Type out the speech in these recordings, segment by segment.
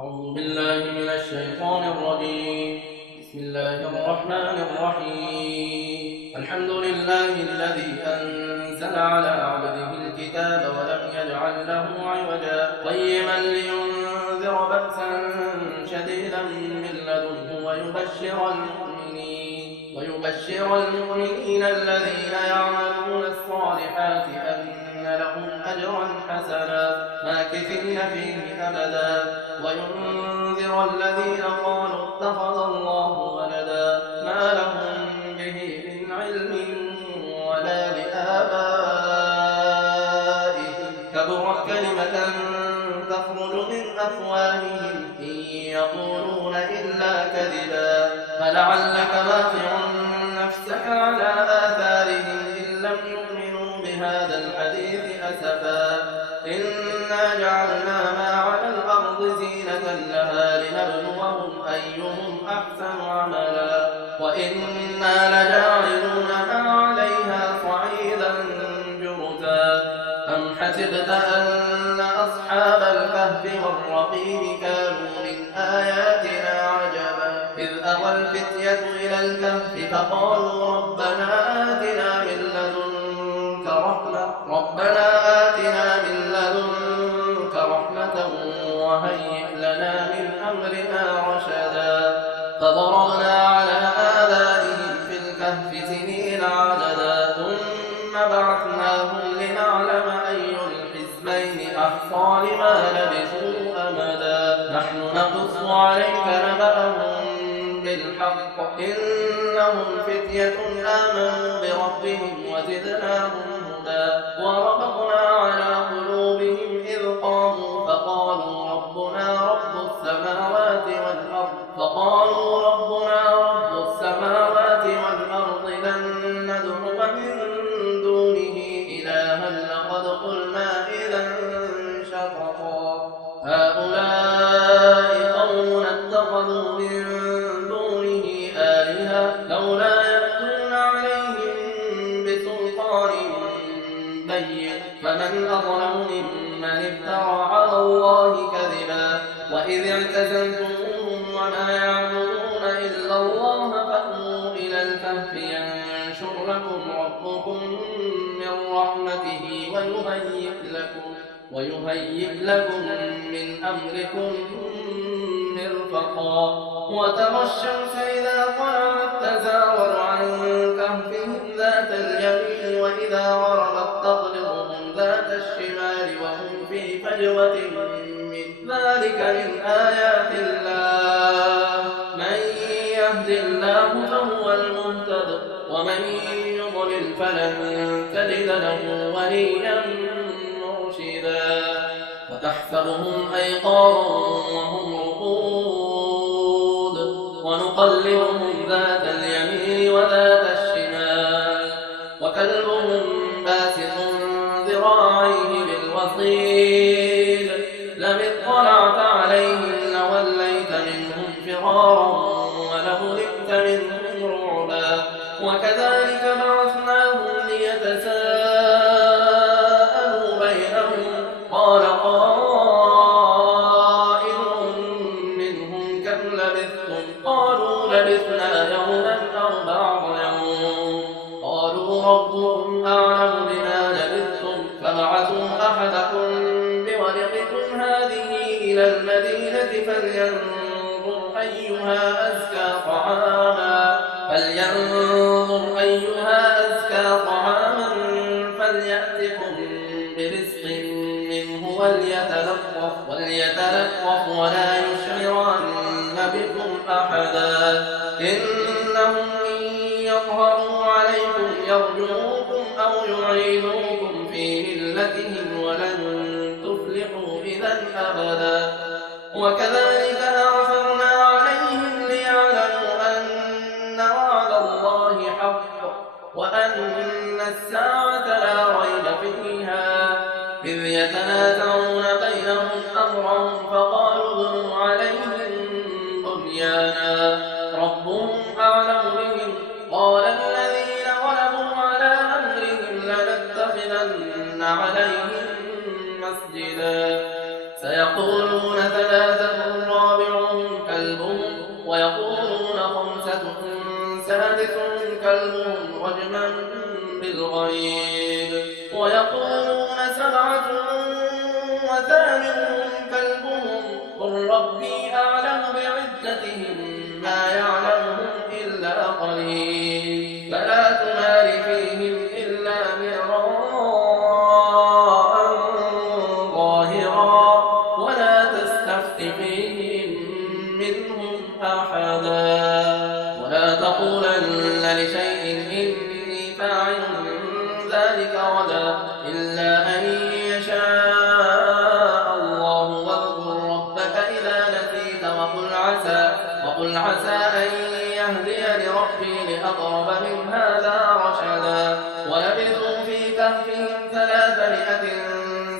أعوذ بالله من الشيطان الرجيم. بسم الله الرحمن الرحيم. الحمد لله الذي أنزل على عبده الكتاب ولم يجعل له عوجا قيما لينذر بأسا شديدا من لدنه ويبشر المؤمنين الذين يعملون الصالحات أن لهم أجرا حسنا ماكثين فيه أبدا وينذر الذين قالوا اتخذ الله ولدا ما لهم به من علم ولا لآبائهم كبرت كلمة تخرج من أفواههم إن يقولون إلا كذبا فلعلك باخع نفسك على آثارهم إن لم يؤمنوا بهذا الحديث أسفا إنا جعلنا ما على الأرض زينة لها لنبلوهم أيهم أحسن عملا وإنا لجاعلون ما عليها صعيدا جرزا أم حسبت أن أصحاب الكهف والرقيم كانوا من آياتنا عجبا إذ أوى الفتية إلى الكهف فقالوا ربنا آتنا من لدنك رحمة وهيئ لنا من أمرنا رشدا فضربنا على آذانهم في الكهف سنين عددا ثم بعثناهم لنعلم أي الحزبين أحصى لما لبثوا أمدا نحن نقص عليك نبأهم بالحق إنهم فتية آمنوا بربهم وزدناهم هدى وربطنا على قلوبهم إذ قاموا فقالوا ربنا رب السماوات والأرض لن ندعو من دونه إلها لقد قلنا إذا شططا هؤلاء قوم اتخذوا من دونه آلهة لولا يأتون عليهم بسلطان بين فمن أظلم ممن افترى على الله كذبا وإذ اعتزلتموهم وما يعبدون إلا الله فأووا إلى الكهف ينشر لكم ربكم من رحمته ويهيئ لكم من أمركم مرفقا وترى الشمس إذا طلعت تزاور عن كهفهم ذات اليمين وإذا غربت تقرضهم ذات الشمال وهم في فجوة من ذلك من آيات الله من يهد الله فهو المهتد ومن يضلل فلن تجد له وليا مرشدا وتحسبهم أيقاظا وهم رقود ونقلبهم ذات اليمين وذات الشمال وكلبهم باسط ذراعيه بالوصيد لم اطلعت عليهم لوليت منهم فرارا ولملئت منهم رعبا وكذلك بعثناهم ليتساءلوا بينهم قال قائل منهم كم لبثتم قالوا لبثنا يوما أو بعض يوم قالوا ربكم أعلم بما لبثتم فابعثوا أحدكم بورقكم هذه إلى المدينة فلينظر أيها أزكى طعاما فليأتكم برزق منه وليتلطف ولا يشعرن بكم أحدا إنهم إن يظهروا عليكم يرجموكم أو يعيدوكم في ملتهم ولن تفلحوا إذا أبدا وكذلك أعثرنا عليهم ليعلموا أن وعد الله حق وأن الساعة لا ريب فيها إذ يتنازعون بينهم أمرهم فقالوا ابنوا عليهم بنيانا ربهم أعلم بهم قال الذين غلبوا على أمرهم لنتخذن عليهم مسجدا سيقولون ثلاثة ربي أعلم بعدتهم ما يعلمهم إلا قليل فلا تمار فيهم إلا مراء ظاهرا ولا تستفت فيهم منهم أحدا ولا تقولن لشيء إني فاعل ذلك غدا إلا أن يشاء الله واذكر ربك إذا نسيت وقل عسى أن يهديني ربي لأقرب من هذا رشدا ولبثوا في كهفهم 300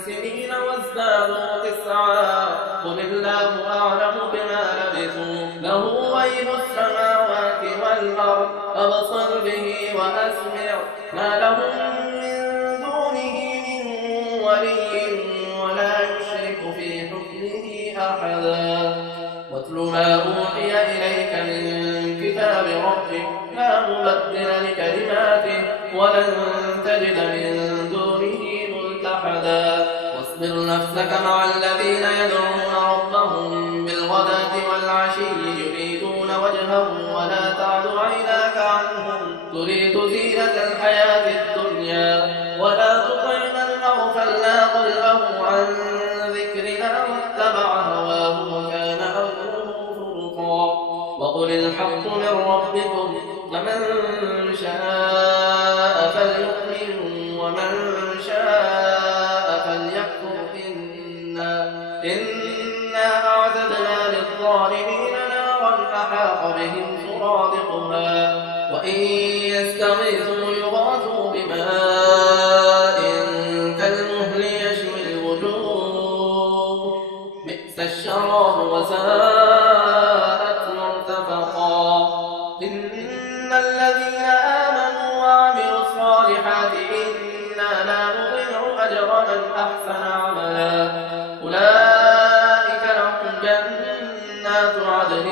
سنين وازدادوا 9 قل الله أعلم بما لبثوا له غيب السماوات والأرض أبصر به وأسمع ما لهم من دونه من ولي ولا يشرك في حكمه أحدا واتل ما أوحي إليك من كتاب ربك لا مبدل لكلماته ولن تجد من دونه ملتحدا واصبر نفسك مع الذين يدعون ربهم بالغداة والعشي يريدون وجهه ولا تعد عيناك عنهم تريد زينة الحياة الدنيا ولا تطع من أغفلنا قلبه عن ذكرنا واتبع هواه وكان أمره فرطا وقل الحق من ربكم فمن شاء فليؤمن ومن شاء فليكفر إنا أعتدنا للظالمين نارا أحاط بهم سرادقها وإن يستغيثوا يغاثوا بماء كالمهل يشوي الوجوه بئس الشراب وساءت مرتفقا إن الذين آمنوا وعملوا الصالحات إنا لا نضيع أجر من أحسن عملا أولئك لهم جنات عدن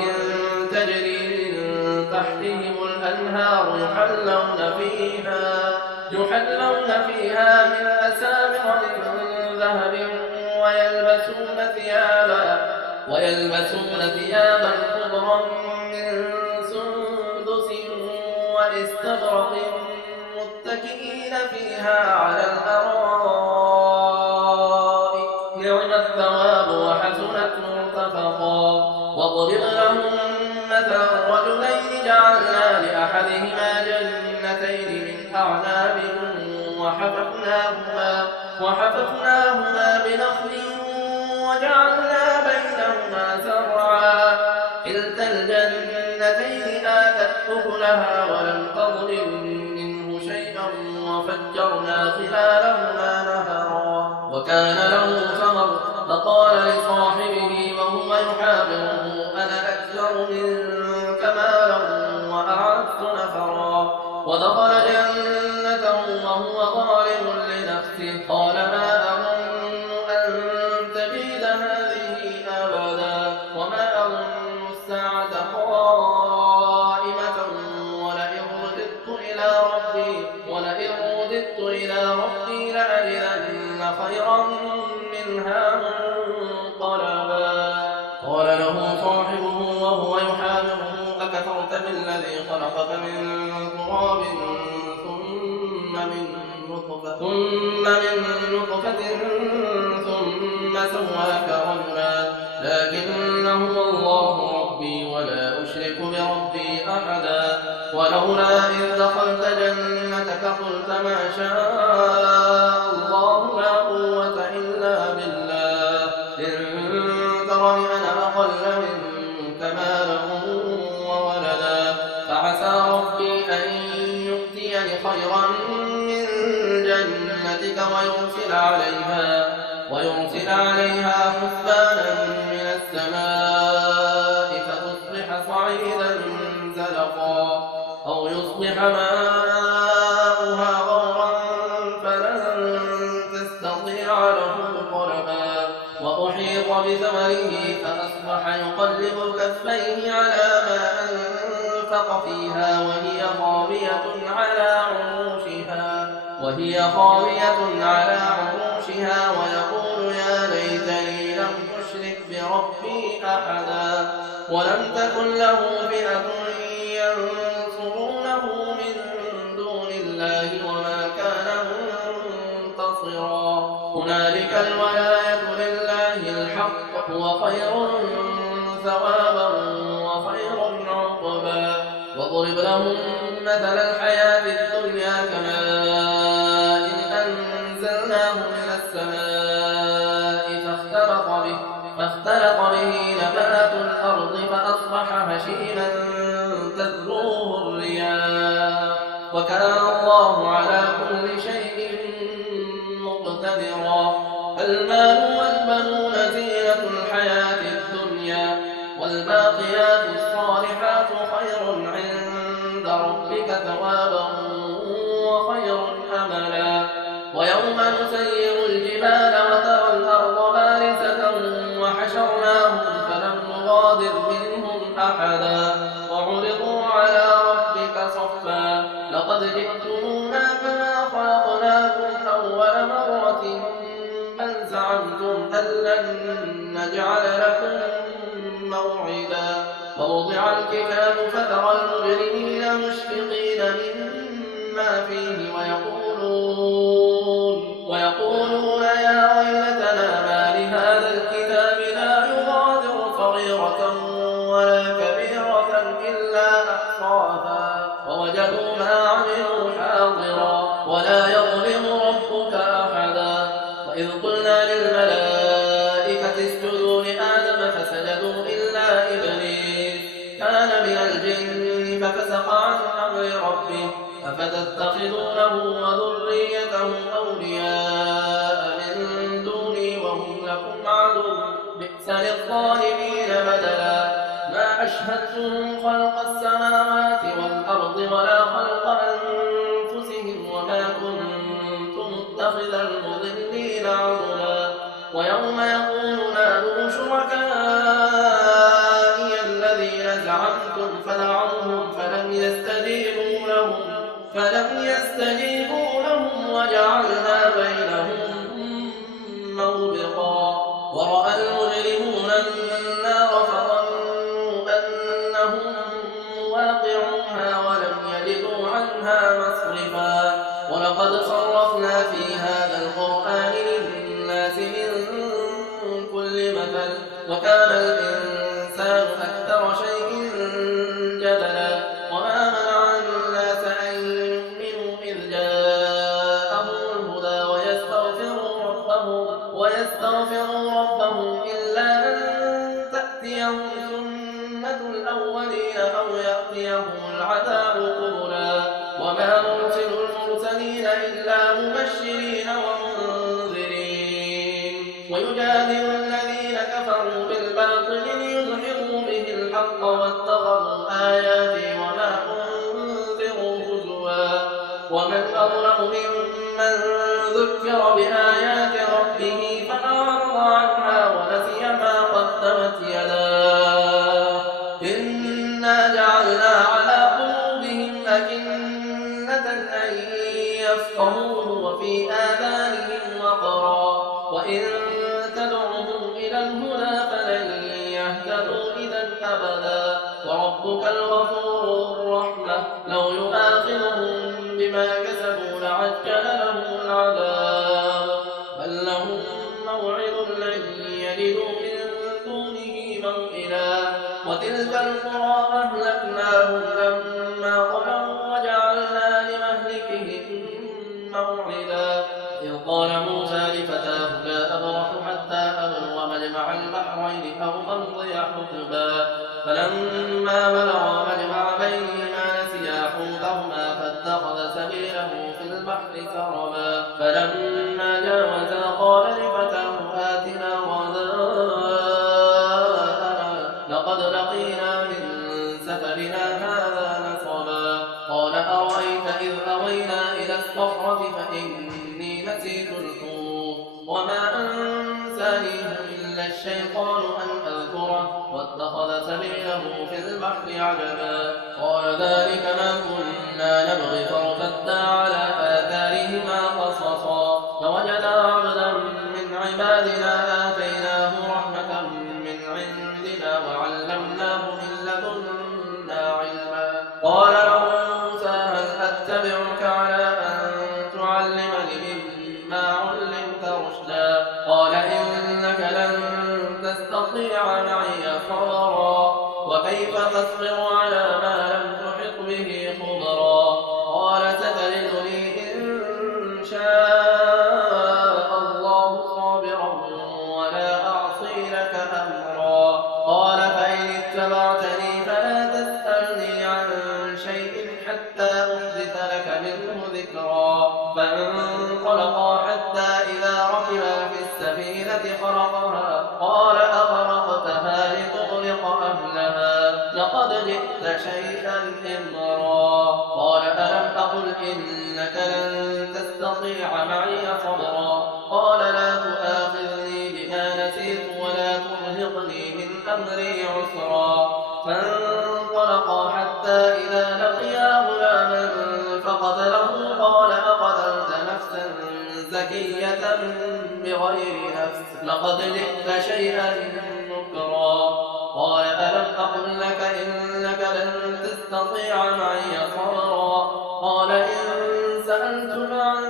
تجري من تحتهم الأنهار يحلون فيها من أساور من ذهب ويلبسون ثيابا خضرا من سندس واستبرق متكئين فيها على الأرائك نعم الثواب وحسنت مرتفقا واضرب لهم مثلا رجلين جعلنا لأحدهما جنتين من أعناب وحففناهما بنخل وجعلنا بينهما زرعا كلتا الجنتين آتت أكلها ولم تظلم منه شيئا وفجرنا خلالهما نهرا وكان له ثمر فقال لصاحبه وهو يحاوره أنا أكثر منك مالا وأعز نفرا ودخل جنته وهو ظالم لنفسه قال ما أظن أن تبيد هذه أبدا وما أظن الساعة قائمة ولئن رددت إلى ربي لأجدن خيرا منها منقلبا قال له صاحبه وهو يحاوره أكفرت بالذي خلقك من تراب ثم من نطفة ثم سواك رجلا لكن هو الله ربي ولا أشرك بربي أحدا ولولا إذ دخلت جنتك قلت ما شاء الله لا قوة إلا بالله إن ترني أنا أقل منك مالا وولدا فعسى ربي أن يؤتيني خيرا من جنتك ويرسل عليها حسبانا من السماء فتصبح صعيدا زلقا أو يصبح ماؤها غورا فلن تستطيع له طلبا وأحيط بثمره فأصبح يقلب كفيه على ما أنفق فيها وهي خاوية على عروشها ويقول يا ليتني لم أشرك ربي أحدا ولم تكن له فئة ينصرونه من دون الله وما كان منتصرا هنالك الولاية لله الحق هو خير ثوابا وخير عقبا واضرب لهم مثل الحياة الدنيا كماء أنزلناه من السماء فاختلط به نبات الأرض فأصبح هشيما تذروه الرياح وكان الله على كل شيء مقتدرا المال والبنون زينة الحياة الدنيا والباقيات الصالحات خير عند ربك ثوابا وخير أملا ويوم نسير الجبال وترى الأرض بارزة وحشرناهم فلم نغادر منهم أحدا وعرضوا على ربك صفا لقد جئتمونا كما خلقناكم أول مرة بل زعمتم أن لن نجعل لكم موعدا ووضع الكتاب فترى المجرمين مشفقين مما فيه ويقولون يا ويلتنا ما لهذا الكتاب لا يغادر صغيرة ولا كبيرة إلا أحصاها ووجدوا ما عملوا حاضرا ولا يظلم ربك أحدا وإذ قلنا للملائكة اسجدوا لآدم فسجدوا إلا إبليس كان من الجن ففسق عن أمر ربه أفتتخذونه وذريته أولياء من دوني وهم لكم عدو بئس للظالمين بدلا ما أشهدتهم خلق السماوات والأرض ولا خلق أنفسهم وما كنت متخذ المضلين عضدا ويوم يقول نادوا شركائي الذين زعمتم فدعوهم فلم يستجيبوا لهم وجعلنا بينهم موبقا ورأى المجرمون النار فظنوا أنهم واقعوها ولم يجدوا عنها مصرفا ولقد صرفنا في هذا القرآن للناس من كل مثل وكان الإنسان أكثر شيء جدلا وما منع الناس أن يؤمنوا إذ جاءهم الهدى ويستغفروا ربهم إلا أن تأتيهم سنة الأولين أو يأتيهم العذاب قبلا وما نرسل المرسلين إلا مبشرين ومنذرين ويجادل الذين كفروا بالباطل ليدحضوا به الحق واتخذوا آياتي وما أنذروا هزوا ومن أظلم ممن ذكر بآيات ربه فأعرض عنها ونسي ما قدمت يداه إنا جعلنا على قلوبهم أكنة أن يفقهوه وفي آذانهم وقرا وإن تدعوهم إلى الهدى فلن يهتدوا إذا أبدا وربك الغفور الرحمة لو يؤاخذهم بما كسبوا لعجل لهم العذاب بل لهم موعد لن يجدوا من دونه موئلا وتلك القرى أهلكناهم لما ظلموا وجعلنا لمهلكهم موعدا إذ قال موسى لفتاه لا أبرح حتى أبلغ مجمع البحرين أو أمضي حقبا فلما بلغا مجمع بينهما نسيا حوتهما فاتخذ سبيله في البحر سربا فلما جاوزا قال لفتاه آتنا غداءنا لقد لقينا من سفرنا هذا نصبا قال أرأيت إذ أوينا إلى الصخرة فإني نسيت الحوت وما أنسانيه إلا الشيطان أن أذكره واتخذ سبيله في البحر عجبا قال ذلك ما كنا نبغي فارتدا على آثارهما قصصا فوجدا عبدا من عبادنا آتيناه رحمة من بنا وعلمناه من لدنا علما. قال له موسى هل أتبعك على أن تعلمني مما علمت رشدا؟ قال إنك لن تستطيع معي صبرا وكيف تصبر على ما لم تحط به خبرا؟ قال ستجدني إن شاء الله صابرا ولا أعصي لك أمرا. قال فإن اتبعتني فلا تسألني عن شيء حتى أحدث لك منه ذكرا. فانطلقا حتى إذا ركبا في السفينة خرقها قال أخرقتها لتغرق أهلها لقد جئت شيئا إمرا. قال ألم أقل إنك لن تستطيع معي صبرا؟ قال لا تؤاخذني بما نسيت ولا ترهقني من أمري عسرا. فانطلقا حتى إذا لقيا غلاما فقتله قال أقتلت نفسا زكية بغير نفس لقد جئت شيئا نكرا. قال ألم أقل لك إنك لن تستطيع معي صبرا؟ قال إن سألتك عن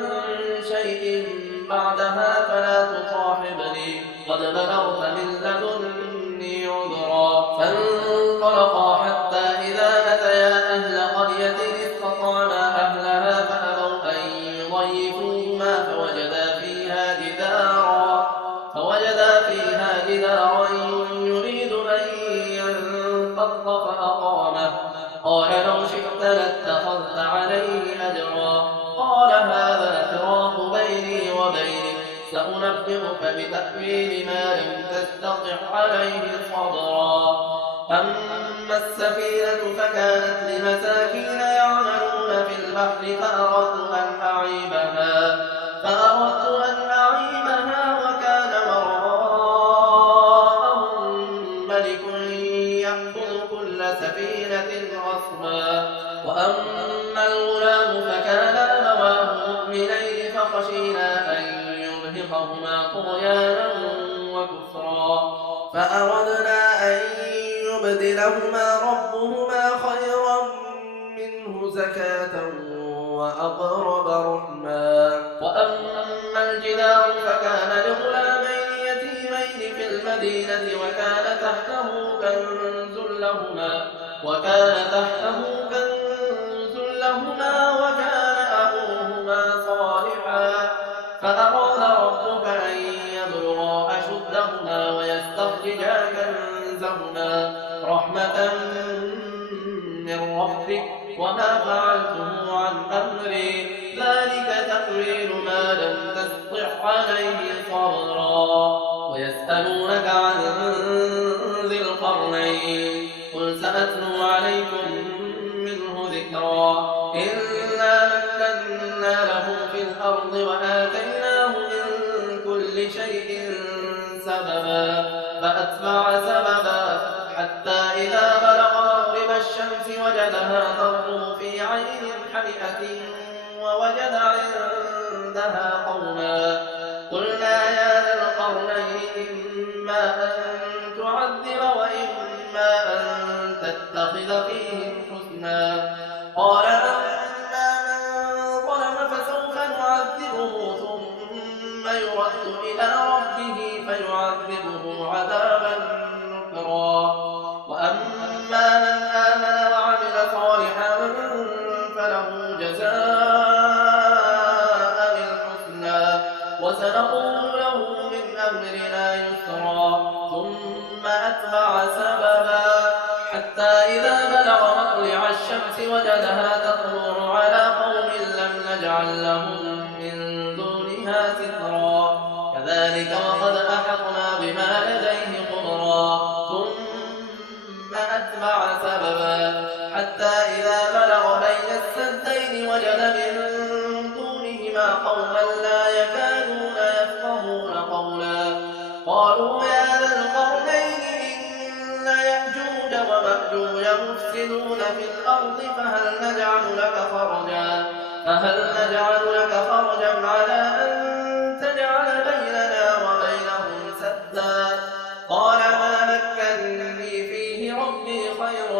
شيء بعدها فلا تصاحبني قد بلغت من لدني عذرا. فانطلقا حتى إذا أتيا أهل قرية استطعما أهلها فأبوا أن يضيفوهما فوجدا فيها جدارا يريد أن ينقض فأقامه. قال لو شئت لاتخذت عليه أجرا. قال هذا فراق بيني وبينك سأنبئك بتأويل ما لم تستطع عليه صبرا. أما السفينة فكانت لمساكين يعملون في البحر فأردت أن أعيبها وكان وراءهم ملك يأخذ كل سفينة غصبا. وأما الغلام فكان أبواه مؤمنين فخشينا أن يرهقهما طغيانا وكفرا فأردنا أن يبدلهما ربهما خيرا منه زكاة وأقرب رحما. وأما الجدار فكان لغلامين يتيمين في المدينة وكان تحته كنز لهما وكان أبوهما صالحا فأراد ربك أن يبلغا أشدهما ويستخرجا كنزهما رحمة من ربك وما فعلته عن أمري ذلك تأويل ما لم تستطع عليه صبرا. ويسألونك عن ذي القرنين قل سأتلو عليكم منه ذكرا. إنا مكنا له في الأرض وآتيناه من كل شيء سببا فأتبع سببا حتى إذا بلغ مغرب الشمس وجدها تغرب في عين حمئة ووجد عندها قوما قلنا يا ذا القرنين إما أن تعذب وإما أن تتخذ فيهم حسنا. قال أما من ظلم فسوف نعذبه ثم يرد إلى ربه فيعذبه عذابا نكرا. وأما من آمن وعمل صالحا فله جزاء الحسنى وسنقول له من أمرنا يسرا. ثم أتبع سببا حتى إذا بلغ مطلع الشمس وجدها تطلع على قوم لم نجعل لهم من دونها سترا. كذلك وقد أحطنا بما لديه خبرا. ثم أتبع سببا حتى إذا بلغ بين السدين وجد من دونهما قوما لا يكادون يفقهون قولا. قالوا يا ذا القرنين إن يأجوج ومأجوج مفسدون في الأرض فهل نجعل لك خرجا على أن تجعل بيننا وبينهم سدا؟ قال ما مكنا ربي خير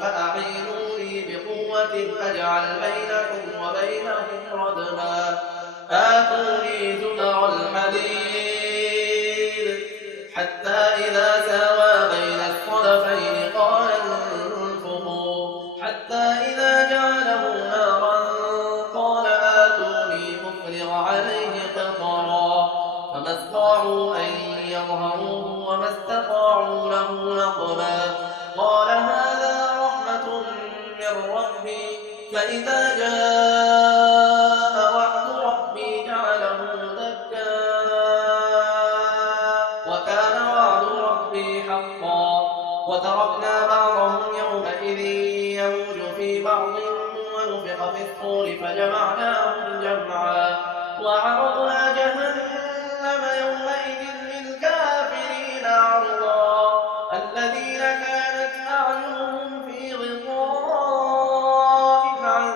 فأعينوني بقوة أجعل بينكم وبينهم ردما آتوني زبر الحديد حتى إذا ساوى بين الصدفين قال انفخوا حتى إذا جعله نارا قال آتوني أفرغ عليه قطرا فما استطاعوا أن يظهروه وما استطاعوا له نقبا قال هذا رحمة من ربي فإذا جاء وعد ربي جعله دكا وكان وعد ربي حقا وتركنا بعضهم يومئذ يموج في بعض ونفخ في الصور فجمعناهم جمعا وعرضنا جهنم يومئذ للكافرين عرضا الذين كانت أعينهم في غطاء عن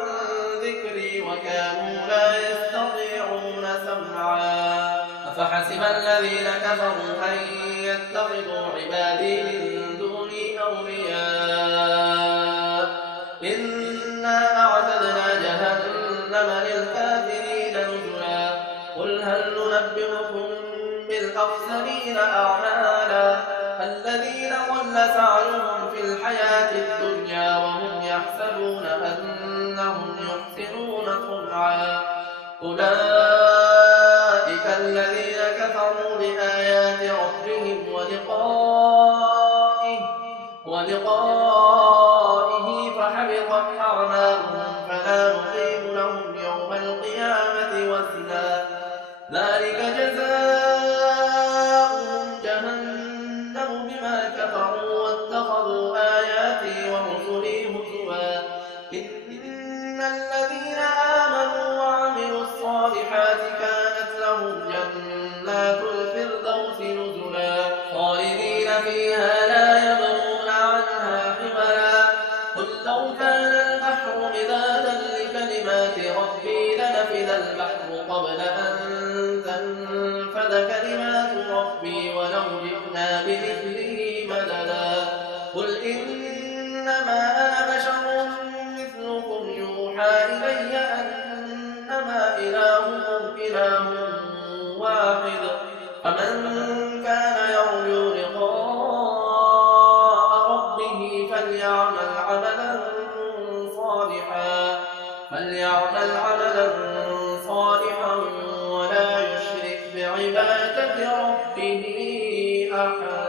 ذكري وكانوا لا يستطيعون سمعا أفحسب الذين كفروا أن يتخذوا عبادي من دوني أولياء إنا أعتدنا جهنم للكافرين نزلا قل هل ننبئكم بالأخسرين أعمالا الذين ضل سعيهم في الحياة الدنيا وهم يحسبون أنهم يحسنون صنعا أولئك الذين كفروا بآيات ربهم ولقائه فحبطت أعمالهم فلا نقيم لهم يوم القيامة وزنا ذلك جزاؤهم جهنم بما كفروا واتخذوا آياتي ورسلي هزوا إن الذين آمنوا وعملوا الصالحات كانت لهم جنات الفردوس نزلا خالدين فيها لا يبغون عنها حولا قل لو كان البحر مدادا لكلمات ربي لنفذ البحر قبل أن تنفذ كلمات ربي ولو جئنا بمثله مددا قل إنما أنا بشر مثلكم يوحى إلي أنما إلهكم إله واحد فمن كان يرجو لقاء ربه فليعمل عملا صالحا ولا يشرك بعبادة ربه أحدا.